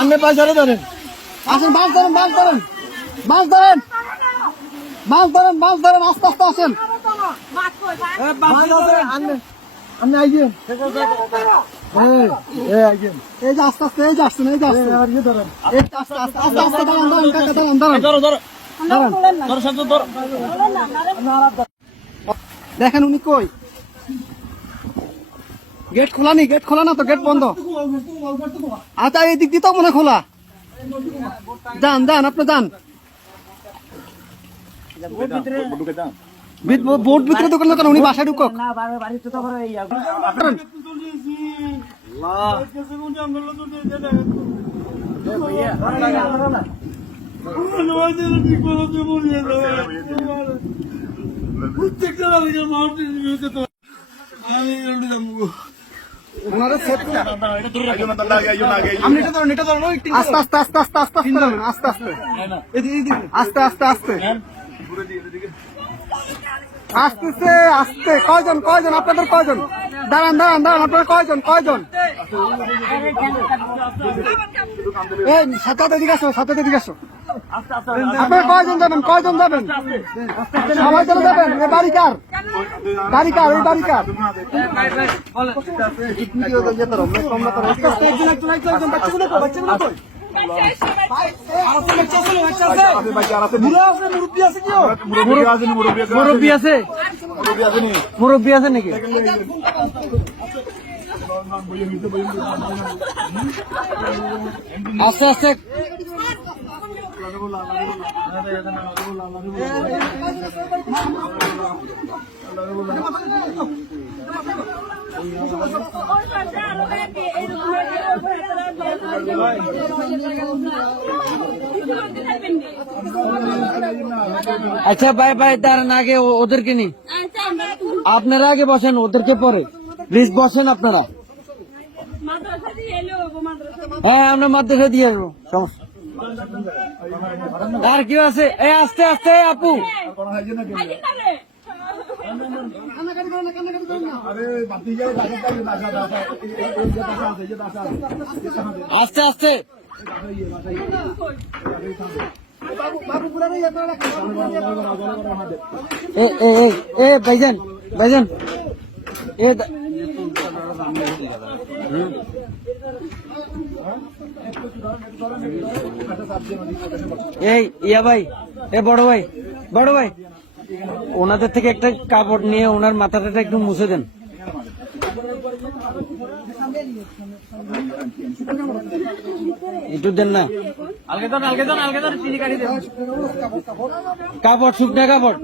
আপনি পয়সারে ধরেন, আসেন, মাছ ধরেন, মাছ ধরেন, মাছ ধরেন, মাছ ধরেন, মাছ ধরেন, আস্তে আস্তে আসেন। আপনি আইয়েন, এই যে আস্তে আস্তে, এই যে আসছেন, এই যে আসছেন, আস্তে আস্তে আস্তে আস্তে দাঁড়ান, দাঁড়ান কাকা, দাঁড়ান, দাঁড়ান, দেখেন উনি কই, গেট খোলা নি, গেট খোলা না তো, গেট বন্ধ। আচ্ছা এই দিক দিয়ে তো মনে খোলা, যান যান, আপনি যান, বোট ভিতরে ঢুকেন না কেন, উনি বাসায় ঢুকক। আস্তে আস্তে আস্তে আস্তে আস্তে আস্তে আস্তে আস্তে আস্তে আসতেছে, আসতে কয়জন, কয়জন আপনাদের, কয়জন, দাঁড়ান দাঁড়ান দাঁড়ান, আপনার কয়জন, কয়জন, এই সাথে দিকে আসো, সাথে দিকে আসো, আপনারা কয়জন যাবেন, কয়জন যাবেন, সবাই চলে যাবেন, এ বাড়ি কার, বাড়ি কার, এই বাড়ি কার, মুরব্বী আছে, মুরব্বী আছে নাকি? আস্তে আস্তে আচ্ছা ভাই ভাই, দাঁড়ান, আগে ওদেরকে নি, আপনারা আগে বসেন, ওদেরকে পরে প্লিজ বসেন আপনারা। হ্যাঁ আমরা মাদ্রাসা দিয়ে আসবো, সমস্যা আর কেউ আছে? এই আস্তে আস্তে আপু, আস্তে আস্তে, এ ভাইজান, ভাইজান এই ইয়া ভাই, এ বড় ভাই, বড় ভাই, ওনাদের থেকে একটা কাপড় নিয়ে ওনার মাথাটা একটু মুছে দেন। একটু দেন না, কাপড়, শুকনা কাপড়।